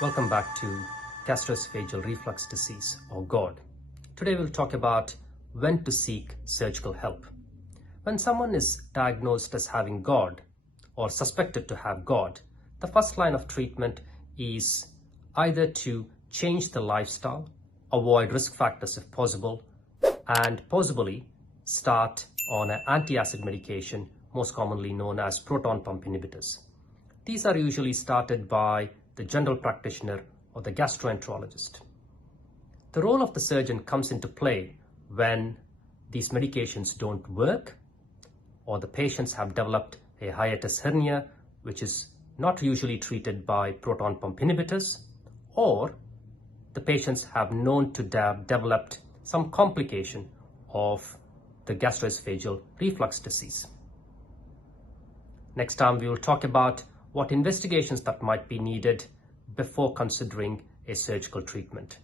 Welcome back to Gastro-oesophageal reflux disease, or GORD. Today we'll talk about when to seek surgical help. When someone is diagnosed as having GORD or suspected to have GORD, the first line of treatment is either to change the lifestyle, avoid risk factors if possible, and possibly start on an anti-acid medication, most commonly known as proton pump inhibitors. These are usually started by the general practitioner or the gastroenterologist. The role of the surgeon comes into play when these medications don't work, or the patients have developed a hiatus hernia, which is not usually treated by proton pump inhibitors, or the patients have known to developed some complication of the gastroesophageal reflux disease. Next time we will talk about what investigations that might be needed before considering a surgical treatment.